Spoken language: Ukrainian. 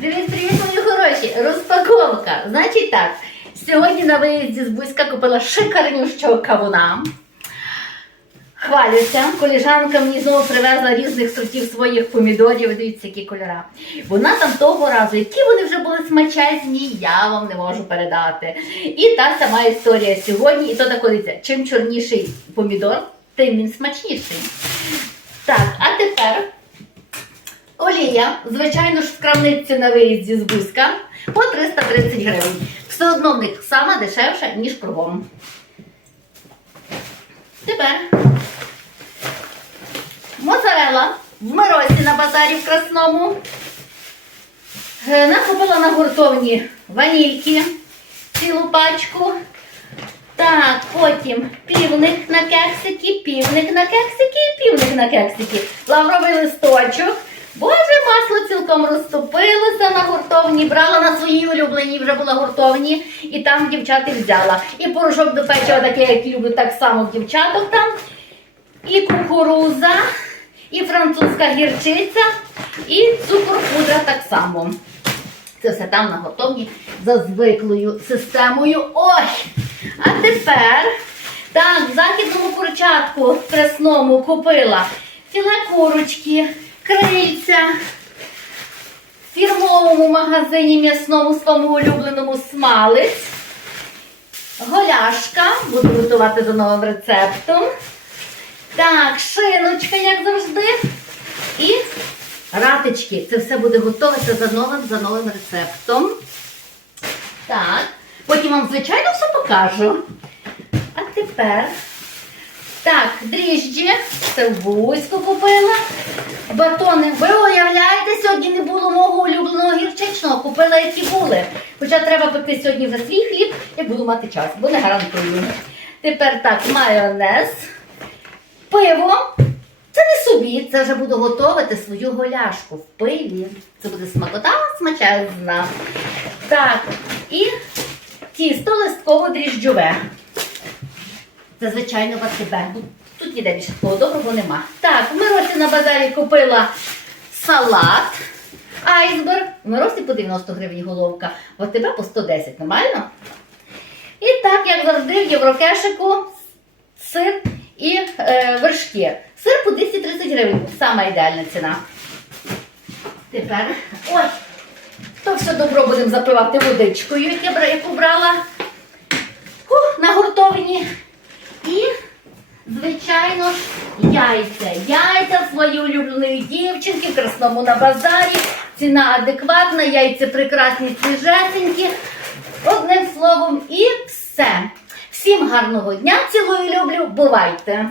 Привіт-привіт, мої хороші! Розпаковка. Значить так, сьогодні на виїзді з Бузька купила шикарнющого кавуна. Хвалюся, коліжанка мені знову привезла різних сортів своїх помідорів. Дивіться, які кольора. Вона там того разу, які вони вже були смачезні, я вам не можу передати. І та сама історія сьогодні. І то так дивіться, чим чорніший помідор, тим він смачніший. Так, а тепер Олія, звичайно ж, в крамниці на виїзді з Бузька по 330 гривень. Все одно в них сама дешевша, ніж кругом. Тепер моцарела в морозі на базарі в красному. Е, Накупила на гуртовні ванільки, цілу пачку. Так, потім півник на кексики, півник на кексики, півник на кексики. Лавровий листочок. Боже, масло цілком розтопилося на гуртовні, брала на своїй улюбленій, вже була гуртовні, і там в дівчат і взяла. І порошок до печива, такий, як люблю, так само в дівчаток там. І кукуруза, і французька гірчиця, і цукор пудра так само. Це все там на готовні за звиклою системою. Ой! А тепер так, в західному курчатку пресному купила філе курочки, крильця. В фірмовому магазині м'ясному своєму улюбленому смалець. Голяшка. Буду готувати за новим рецептом. Так, шиночка, як завжди. І ратички. Це все буде готуватися за новим за новим рецептом. Так. Потім вам, звичайно, все покажу. А тепер. Так, дріжджі. Це купила. Батони. Ви уявляєте, сьогодні не було мого улюбленого гірчичного. Купила, які були. Хоча треба пекти сьогодні вже свій хліб, як буду мати час, бо не гарантую. Тепер так, майонез. Пиво. Це не собі, це вже буду готувати свою голяшку в пиві. Це буде смакота смачезна. Так, і тісто листково дріжджове. Це, звичайно, ватибе. Тут ніде більше такого доброго нема. Так, в Миросі на базарі купила салат. Айсберг. В Миросі по 90 гривень головка, в АТБ по 110, нормально? І так, як завжди, в Єврокешику сир і е, вершки. Сир по 230 гривень. Сама ідеальна ціна. Тепер. Ой! То все добро будемо запивати водичкою, яку брала. Ух, на гуртовні. Звичайно ж, яйця. Яйця свої улюбленої дівчинки в красному на базарі. Ціна адекватна, яйця прекрасні, свіжесенькі. Одним словом, і все. Всім гарного дня, цілую люблю, бувайте!